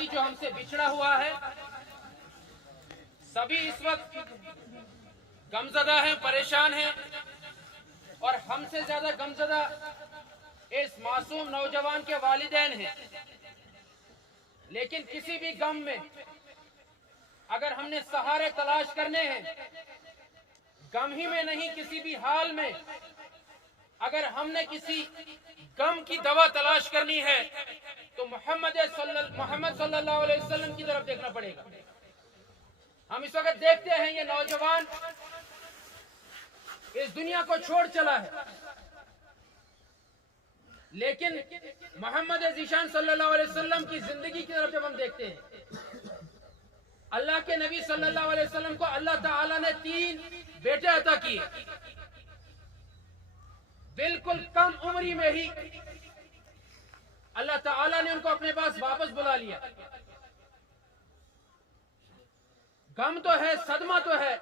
بھائی جو ہم سے بچھڑا ہوا ہے، سبھی اس وقت غمزدہ ہیں، پریشان ہیں، اور ہم سے زیادہ غمزدہ اس معصوم نوجوان کے والدین ہیں۔ لیکن کسی بھی غم میں اگر ہم نے سہارے تلاش کرنے ہیں، غم ہی میں نہیں، کسی بھی حال میں اگر ہم نے کسی غم کی دوا تلاش کرنی ہے تو محمد صلی اللہ علیہ وسلم کی طرف دیکھنا پڑے گا۔ ہم اس وقت دیکھتے ہیں یہ نوجوان اس دنیا کو چھوڑ چلا ہے، لیکن محمد ذیشان صلی اللہ علیہ وسلم کی زندگی کی طرف جب ہم دیکھتے ہیں، اللہ کے نبی صلی اللہ علیہ وسلم کو اللہ تعالیٰ نے 3 بیٹے عطا کیے، بالکل کم عمری میں ہی اللہ تعالیٰ نے ان کو اپنے پاس واپس بلا لیا۔ غم تو ہے، صدمہ تو ہے،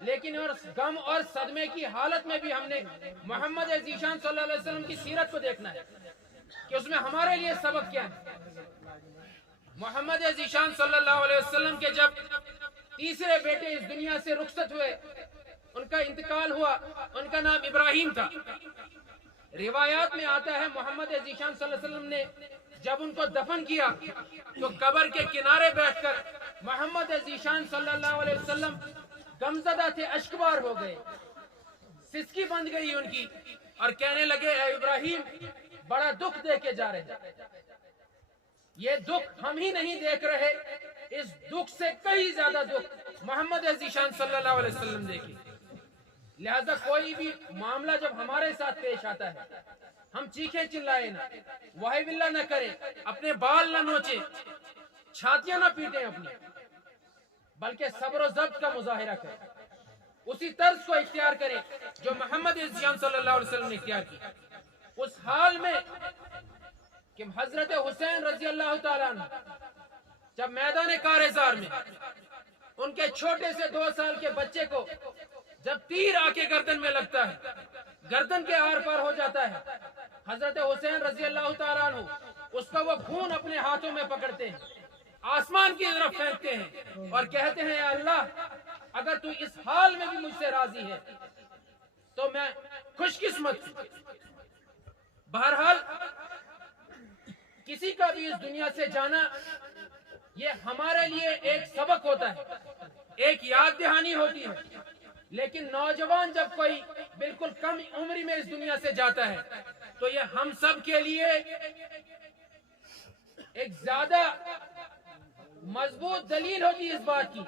لیکن اور غم اور صدمے کی حالت میں بھی ہم نے محمد ذیشان صلی اللہ علیہ وسلم کی سیرت کو دیکھنا ہے کہ اس میں ہمارے لیے سبق کیا ہے۔ محمد ذیشان صلی اللہ علیہ وسلم کے جب تیسرے بیٹے اس دنیا سے رخصت ہوئے، ان کا انتقال ہوا، ان کا نام ابراہیم تھا۔ روایات میں آتا ہے محمد ذیشان صلی اللہ علیہ وسلم نے جب ان کو دفن کیا تو قبر کے کنارے بیٹھ کر محمد ذیشان صلی اللہ علیہ وسلم غمزدہ تھے، اشکبار ہو گئے، سسکی بند گئی ان کی، اور کہنے لگے اے ابراہیم بڑا دکھ دے کے جا رہے ہیں۔ یہ دکھ ہم ہی نہیں دیکھ رہے، اس دکھ سے کئی زیادہ دکھ محمد ذیشان صلی اللہ علیہ وسلم دیکھے۔ لہذا کوئی بھی معاملہ جب ہمارے ساتھ پیش آتا ہے، ہم چیخیں چلائیں نہ، واہ باللہ نہ کریں، اپنے بال نہ نوچیں، چھاتیاں نہ پیٹیں اپنی، بلکہ صبر و ضبط کا مظاہرہ کریں، اسی طرز کو اختیار کریں جو محمد ذیشان صلی اللہ علیہ وسلم نے اختیار کی۔ اس حال میں کہ حضرت حسین رضی اللہ تعالیٰ عنہ جب میدان کارزار میں ان کے چھوٹے سے 2 سال کے بچے کو جب تیر آ کے گردن میں لگتا ہے، گردن کے آر پار ہو جاتا ہے، حضرت حسین رضی اللہ تعالیٰ عنہ اس کا وہ خون اپنے ہاتھوں میں پکڑتے ہیں، آسمان کی طرف پھینکتے ہیں اور کہتے ہیں اے اللہ اگر تو اس حال میں بھی مجھ سے راضی ہے تو میں خوش قسمت ہوں۔ بہرحال کسی کا بھی اس دنیا سے جانا یہ ہمارے لیے ایک سبق ہوتا ہے، ایک یاد دہانی ہوتی ہے، لیکن نوجوان جب کوئی بالکل کم عمری میں اس دنیا سے جاتا ہے تو یہ ہم سب کے لیے ایک زیادہ مضبوط دلیل ہوتی ہے اس بات کی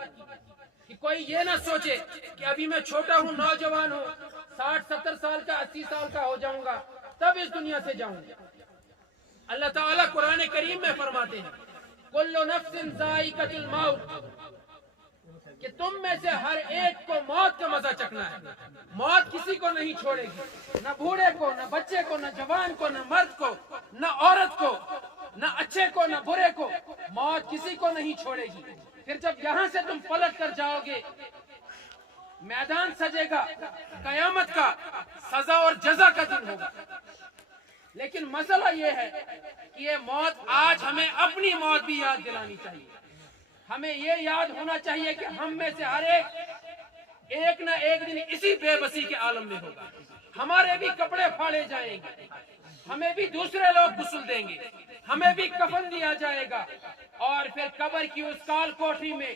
کہ کوئی یہ نہ سوچے کہ ابھی میں چھوٹا ہوں، نوجوان ہوں، 60-70 سال کا، 80 سال کا ہو جاؤں گا تب اس دنیا سے جاؤں گا۔ اللہ تعالیٰ قرآن کریم میں فرماتے ہیں کل نفس ذائقۃ الموت، کہ تم میں سے ہر ایک کو موت کا مزہ چکھنا ہے۔ موت کسی کو نہیں چھوڑے گی، نہ بوڑھے کو، نہ بچے کو، نہ جوان کو، نہ مرد کو، نہ عورت کو، نہ اچھے کو، نہ برے کو، موت کسی کو نہیں چھوڑے گی۔ پھر جب یہاں سے تم پلٹ کر جاؤ گے، میدان سجے گا، قیامت کا سزا اور جزا کا دن ہوگا۔ لیکن مسئلہ یہ ہے کہ یہ موت آج ہمیں اپنی موت بھی یاد دلانی چاہیے۔ ہمیں یہ یاد ہونا چاہیے کہ ہم میں سے ہر ایک نہ ایک دن اسی بے بسی کے عالم میں ہوگا۔ ہمارے بھی کپڑے پھاڑے جائیں گے، ہمیں بھی دوسرے لوگ غسل دیں گے، ہمیں بھی کفن دیا جائے گا، اور پھر قبر کی اس کال کوٹھی میں،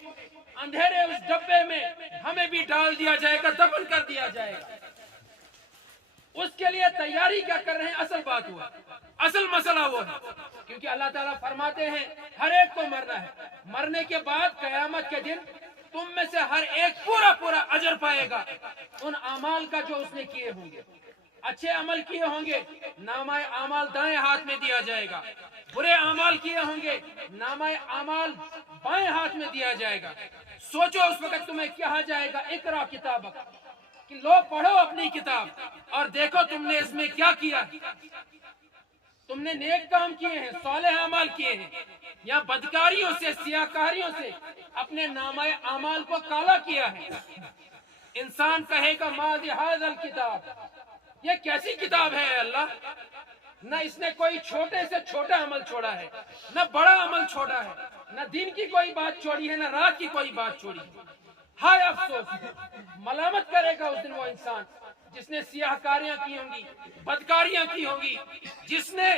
اندھیرے اس ڈبے میں ہمیں بھی ڈال دیا جائے گا، دفن کر دیا جائے گا۔ اس کے لیے تیاری کیا کر رہے ہیں؟ اصل بات ہوا، اصل مسئلہ وہ ہے، کیونکہ اللہ تعالیٰ فرماتے ہیں ہر ایک کو مرنا ہے، مرنے کے بعد قیامت کے دن تم میں سے ہر ایک پورا پورا اجر پائے گا ان اعمال کا جو اس نے کیے ہوں گے۔ اچھے عمل کیے ہوں گے، نامہ اعمال دائیں ہاتھ میں دیا جائے گا، برے اعمال کیے ہوں گے، نامہ اعمال بائیں ہاتھ میں دیا جائے گا۔ سوچو اس وقت تمہیں کہا جائے گا اقرا کتابک، کہ لو پڑھو اپنی کتاب اور دیکھو تم نے اس میں کیا کیا، تم نے نیک کام کیے ہیں، صالح اعمال کیے ہیں، یا بدکاریوں سے، سیاہکاریوں سے اپنے نامہ اعمال کو کالا کیا ہے۔ انسان کہے گا ما ذی الکتاب، یہ کیسی کتاب ہے اے اللہ؟ نہ اس نے کوئی چھوٹے سے چھوٹا عمل چھوڑا ہے، نہ بڑا عمل چھوڑا ہے، نہ دین کی کوئی بات چھوڑی ہے، نہ رات کی کوئی بات چھوڑی ہے۔ ہائے افسوس، ملامت کرے گا اس دن وہ انسان جس نے سیاہ کاریاں کی ہوں گی، بدکاریاں کی ہوں گی، جس نے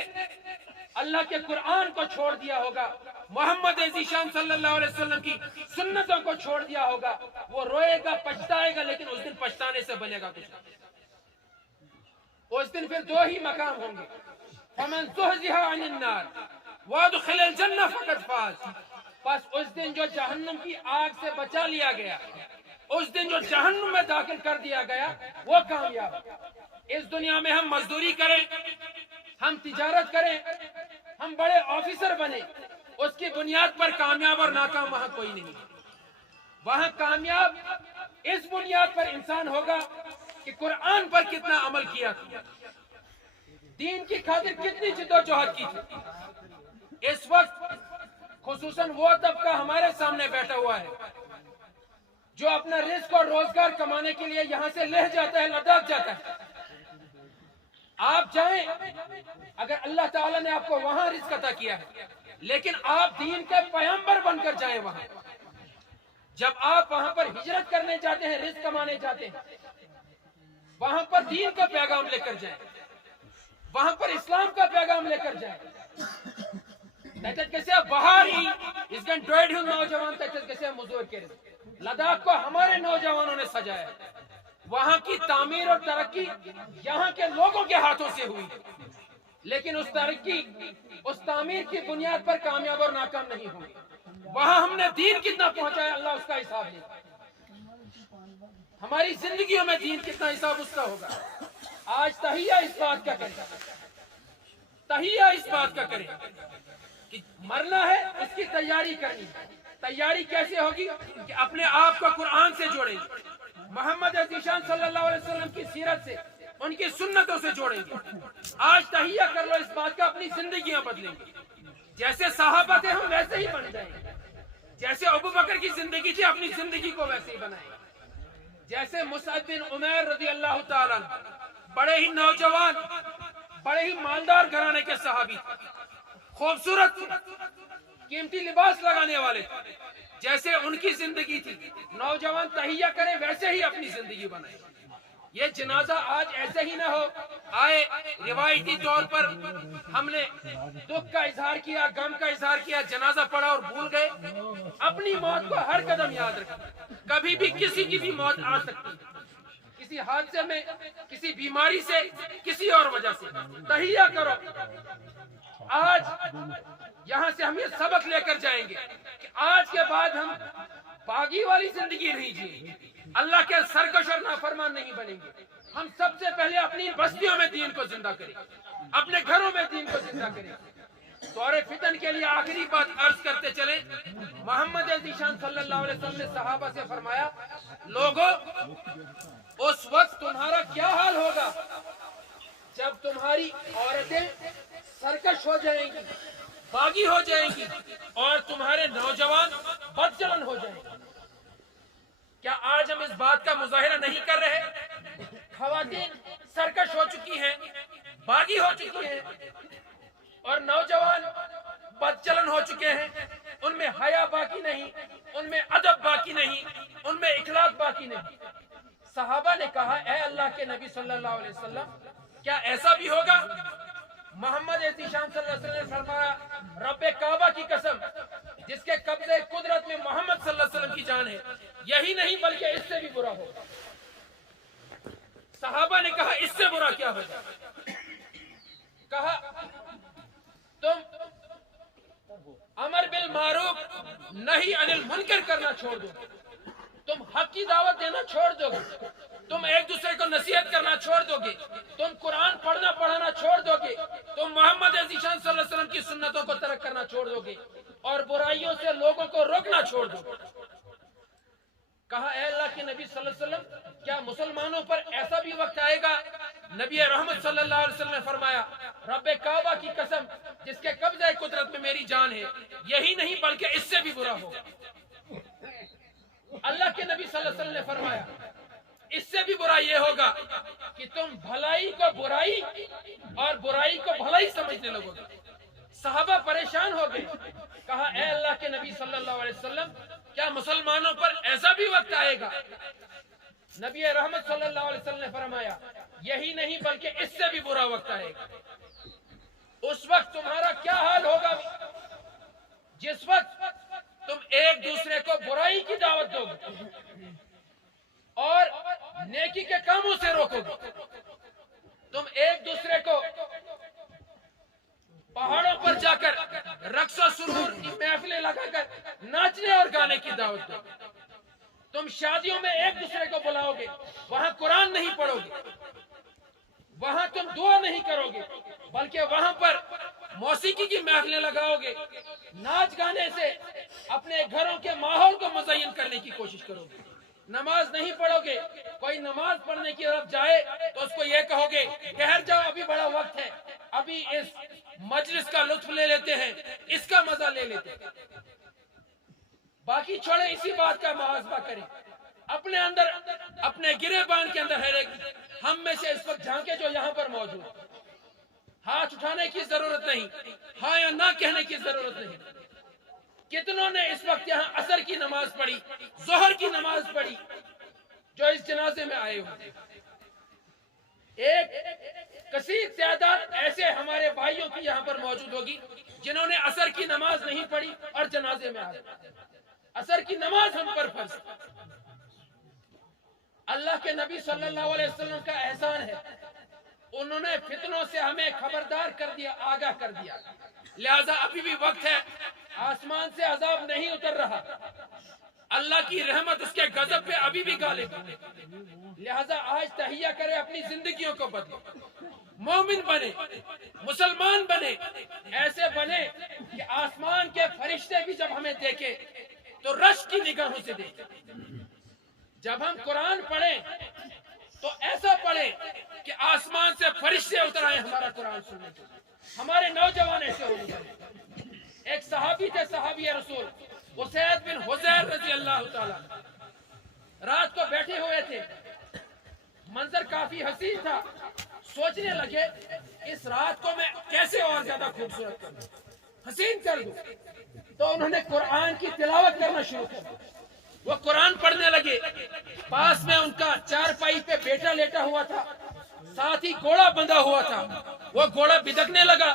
اللہ کے قرآن کو چھوڑ دیا ہوگا، محمد ذیشان صلی اللہ علیہ وسلم کی سنتوں کو چھوڑ دیا ہوگا۔ وہ روئے گا، پچھتائے گا، لیکن اس دن پچھتانے سے بنے گا کچھ نہیں۔ اس دن پھر دو ہی مقام ہوں گے، فمن زحزح عن النار وادخل الجنہ فقد فاز۔ بس اس دن جو جہنم کی آگ سے بچا لیا گیا، اس دن جو جہنم میں داخل کر دیا گیا، وہ کامیاب۔ اس دنیا میں ہم مزدوری کریں، ہم تجارت کریں، ہم بڑے آفیسر بنے، اس کی بنیاد پر کامیاب اور ناکام وہاں کوئی نہیں۔ وہاں کامیاب اس بنیاد پر انسان ہوگا کہ قرآن پر کتنا عمل کیا تھا، دین کی خاطر کتنی جدوجہد کی تھی۔ اس وقت خصوصاً وہ طبقہ ہمارے سامنے بیٹھا ہوا ہے جو اپنا رزق اور روزگار کمانے کے لیے یہاں سے لہ جاتا ہے، لداخ جاتا ہے۔ آپ جائیں، اگر اللہ تعالیٰ نے آپ کو وہاں رزق عطا کیا ہے، لیکن آپ دین کے پیغمبر بن کر جائیں وہاں۔ جب آپ وہاں پر ہجرت کرنے جاتے ہیں، رزق کمانے جاتے ہیں، وہاں پر دین کا پیغام لے کر جائیں، وہاں پر اسلام کا پیغام لے کر جائیں۔ بہاری اس گن ڈویڈ ہوں نوجوان کیسے مزور کے لداخ کو ہمارے نوجوانوں نے سجایا ہے۔ وہاں کی تعمیر اور ترقی یہاں کے لوگوں کے ہاتھوں سے ہوئی، لیکن اس ترقی، اس تعمیر کی بنیاد پر کامیاب اور ناکام نہیں ہوئی۔ وہاں ہم نے دین کتنا پہنچایا، اللہ اس کا حساب لے گا۔ ہماری زندگیوں میں دین کتنا حساب اس کا ہوگا۔ آج تہیہ اس بات کا کرے، تہیہ اس بات کا کرے کہ مرنا ہے، اس کی تیاری کرنی ہے۔ تیاری کیسے ہوگی؟ کہ اپنے آپ کو قرآن سے جوڑیں گے، محمد ذیشان صلی اللہ علیہ وسلم کی سیرت سے، ان کی سنتوں سے جوڑیں گے۔ آج تہیہ کر لو اس بات کا، اپنی زندگیاں بدلیں گے۔ جیسے صحابہ تھے ہم ویسے ہی بن جائیں گے، جیسے ابو بکر کی زندگی تھی اپنی زندگی کو ویسے ہی بنائیں گے۔ جیسے مصعب بن عمیر رضی اللہ تعالیٰ بڑے ہی نوجوان، بڑے ہی مالدار گھرانے کے صحابی، خوبصورت قیمتی لباس لگانے والے، جیسے ان کی زندگی تھی، نوجوان تہیہ کریں ویسے ہی اپنی زندگی بنائیں۔ یہ جنازہ آج ایسے ہی نہ ہو آئے روایتی طور پر ہم نے دکھ کا اظہار کیا، غم کا اظہار کیا، جنازہ پڑھا اور بھول گئے۔ اپنی موت کو ہر قدم یاد رکھیں، کبھی بھی کسی کی بھی موت آ سکتی ہے، کسی حادثے میں، کسی بیماری سے، کسی اور وجہ سے۔ تہیہ کرو۔ آج یہاں سے ہم یہ سبق لے کر جائیں گے کہ آج کے بعد ہم باغی والی زندگی نہیں جئیں گے، اللہ کے سرکش اور نافرمان نہیں بنیں گے۔ ہم سب سے پہلے اپنی بستیوں میں دین کو زندہ کریں، اپنے گھروں میں دین کو زندہ کریں۔ دور فتن کے لیے آخری بات عرض کرتے چلیں، محمد ذیشان صلی اللہ علیہ وسلم نے صحابہ سے فرمایا، لوگوں اس وقت تمہارا کیا حال ہوگا جب تمہاری عورتیں سرکش ہو جائیں گی، باغی ہو جائیں گی، اور تمہارے نوجوان بدچلن ہو جائیں گے۔ کیا آج ہم اس بات کا مظاہرہ نہیں کر رہے؟ خواتین سرکش ہو چکی ہیں، باغی ہو چکی ہیں، اور نوجوان بدچلن ہو چکے ہیں۔ ان میں حیا باقی نہیں، ان میں ادب باقی نہیں، ان میں اخلاق باقی نہیں۔ صحابہ نے کہا، اے اللہ کے نبی صلی اللہ علیہ وسلم، کیا ایسا بھی ہوگا؟ محمد ذیشان صلی اللہ علیہ وسلم نے فرمایا، رب کعبہ کی قسم جس کے قبضے قدرت میں محمد صلی اللہ علیہ وسلم کی جان ہے، یہی نہیں بلکہ اس سے بھی برا ہوگا۔ صحابہ نے کہا، اس سے برا کیا ہوگا؟ کہا، تم امر بالمعروف نہی عن المنکر کرنا چھوڑ دو، تم حق کی دعوت دینا چھوڑ دو گے، تم ایک دوسرے کو نصیحت کرنا چھوڑ دو گے، تم قرآن پڑھنا پڑھانا چھوڑ دو گے، تم محمد ذیشان صلی اللہ علیہ وسلم کی سنتوں کو ترک کرنا چھوڑ دو گے، اور برائیوں سے لوگوں کو روکنا چھوڑ دو گے۔ کہا، اے اللہ کے نبی صلی اللہ علیہ وسلم، کیا مسلمانوں پر ایسا بھی وقت آئے گا؟ نبی رحمت صلی اللہ علیہ وسلم نے فرمایا، رب کعبہ کی قسم جس کے قبضہ قدرت میں میری جان ہے، یہی نہیں بلکہ اس سے بھی برا ہوگا۔ اللہ کے نبی صلی اللہ علیہ وسلم نے فرمایا، اس سے بھی برا یہ ہوگا کہ تم بھلائی کو برائی اور برائی کو بھلائی سمجھنے لگو گے۔ صحابہ پریشان ہو گئے، کہا اے اللہ کے نبی صلی اللہ علیہ وسلم کیا مسلمانوں پر ایسا بھی وقت آئے گا؟ نبی رحمت صلی اللہ علیہ وسلم نے فرمایا یہی نہیں بلکہ اس سے بھی برا وقت آئے گا۔ اس وقت تمہارا کیا حال ہوگا جس وقت تم ایک دوسرے کو برائی کی دعوت دو گے اور نیکی کے کاموں سے روکو گے۔ تم ایک دوسرے کو پہاڑوں پر جا کر رقص و سرور کی محفلیں لگا کر ناچنے اور گانے کی دعوت دو۔ تم شادیوں میں ایک دوسرے کو بلاؤ گے، وہاں قرآن نہیں پڑھو گے، وہاں تم دعا نہیں کرو گے، بلکہ وہاں پر موسیقی کی محفلیں لگاؤ گے، ناچ گانے سے اپنے گھروں کے ماحول کو مزین کرنے کی کوشش کرو گے۔ نماز نہیں پڑھو گے، کوئی نماز پڑھنے کی طرف جائے تو اس کو یہ کہو گے ٹھہر جاؤ ابھی بڑا وقت ہے، ابھی اس مجلس کا لطف لے لیتے ہیں، اس کا مزہ لے لیتے ہیں، باقی چھوڑے اسی بات کا محاسبہ کریں اپنے اندر، اپنے گریبان کے اندر ہے۔ ہم میں سے اس وقت جھانکے جو یہاں پر موجود، ہاتھ اٹھانے کی ضرورت نہیں، ہاں یا نہ کہنے کی ضرورت نہیں۔ کتنوں نے اس وقت یہاں عصر کی نماز پڑھی، ظہر کی نماز پڑھی جو اس جنازے میں آئے ہوئے؟ ایک کثیر تعداد ایسے ہمارے بھائیوں کی یہاں پر موجود ہوگی جنہوں نے عصر کی نماز نہیں پڑھی اور جنازے میں آئے۔ عصر کی نماز ہم پر فرض۔ اللہ کے نبی صلی اللہ علیہ وسلم کا احسان ہے، انہوں نے فتنوں سے ہمیں خبردار کر دیا، آگاہ کر دیا، لہذا ابھی بھی وقت ہے، آسمان سے عذاب نہیں اتر رہا، اللہ کی رحمت اس کے غضب پہ ابھی بھی غالب ہے، لہذا آج تہیہ کرے، اپنی زندگیوں کو بدلے، مومن بنے، مسلمان بنے، ایسے بنے کہ آسمان کے فرشتے بھی جب ہمیں دیکھیں تو رشک کی نگاہوں سے دیکھیں۔ جب ہم قرآن پڑھیں تو ایسا پڑھیں کہ آسمان سے فرشتے اتر آئے ہمارا قرآن سننے کے لیے۔ ہمارے نوجوان ایسے ہونے چاہیے۔ ایک صحابی تھے، صحابی رسول اسید بن حضیر رضی اللہ تعالیٰ، رات کو بیٹھے ہوئے تھے، منظر کافی حسین تھا، سوچنے لگے اس رات کو میں کیسے اور زیادہ خوبصورت کروں، حسین کر دوں، تو انہوں نے قرآن کی تلاوت کرنا شروع کر دیا۔ وہ قرآن پڑھنے لگے، پاس میں ان کا چارپائی پہ بیٹا لیٹا ہوا تھا، ساتھ ہی گھوڑا بندھا ہوا تھا، وہ گھوڑا بدکنے لگا،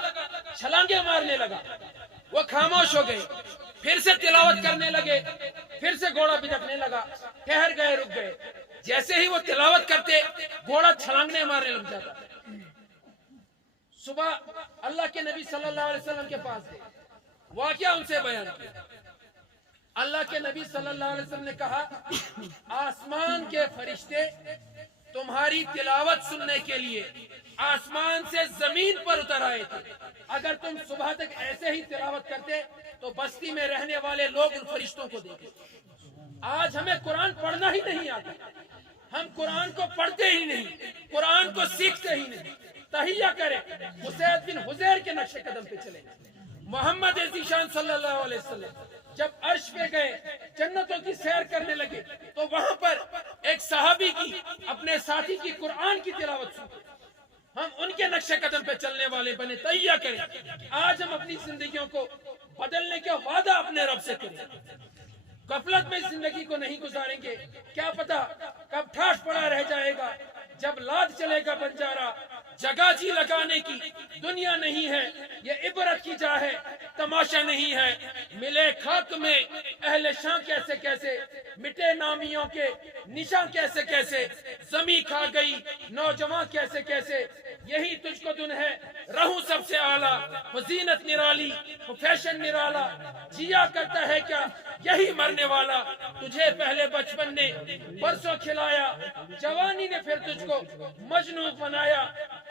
چھلانگیں مارنے لگا، وہ خاموش ہو گئے، پھر سے تلاوت کرنے لگے، پھر سے گھوڑا بدکنے لگا، ٹھہر گئے، رک گئے، جیسے ہی وہ تلاوت کرتے گھوڑا چھلانگنے مارنے لگ جاتا۔ صبح اللہ کے نبی صلی اللہ علیہ وسلم کے پاس گئے، واقعہ ان سے بیان کیا۔ اللہ کے نبی صلی اللہ علیہ وسلم نے کہا آسمان کے فرشتے تمہاری تلاوت سننے کے لیے آسمان سے زمین پر اتر آئے تھے، اگر تم صبح تک ایسے ہی تلاوت کرتے تو بستی میں رہنے والے لوگ ان فرشتوں کو دیکھتے۔ آج ہمیں قرآن پڑھنا ہی نہیں آتا، ہم قرآن کو پڑھتے ہی نہیں، قرآن کو سیکھتے ہی نہیں۔ تہیہ کریں، اسید بن حضیر کے نقش قدم پہ چلیں۔ محمد ذیشان صلی اللہ علیہ وسلم جب عرش پہ گئے، جنتوں کی سیر کرنے لگے تو وہاں پر ایک صحابی کی، اپنے ساتھی کی قرآن کی تلاوت سنتے۔ ہم ان کے نقش قدم پہ چلنے والے بنے، تہیہ کریں۔ آج ہم اپنی زندگیوں کو بدلنے کا وعدہ اپنے رب سے کریں۔ غفلت میں زندگی کو نہیں گزاریں گے، کیا پتا کب ٹھاٹھ پڑا رہ جائے گا، جب لاد چلے گا بنجارا۔ جگہ جی لگانے کی دنیا نہیں ہے، یہ عبرت کی جا ہے، تماشا نہیں ہے۔ ملے خاک میں اہل شاں کیسے کیسے، مٹے نامیوں کے نشان کیسے کیسے، زمیں کھا گئی نوجوان کیسے کیسے۔ یہی تجھ کو دن ہے رہوں سب سے اعلیٰ، وہ زینت نرالی، وہ فیشن نرالا، جیا کرتا ہے کیا یہی مرنے والا۔ تجھے پہلے بچپن نے برسوں کھلایا، جوانی نے پھر تجھ کو مجنون بنایا۔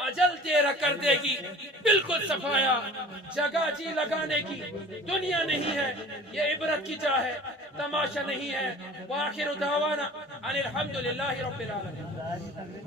اجل تیرا کر دے گی بالکل صفایا، جگہ جی لگانے کی دنیا نہیں ہے، یہ عبرت کی جا ہے، تماشا نہیں ہے۔ وآخر دعوانا ان الحمدللہ رب العالمین۔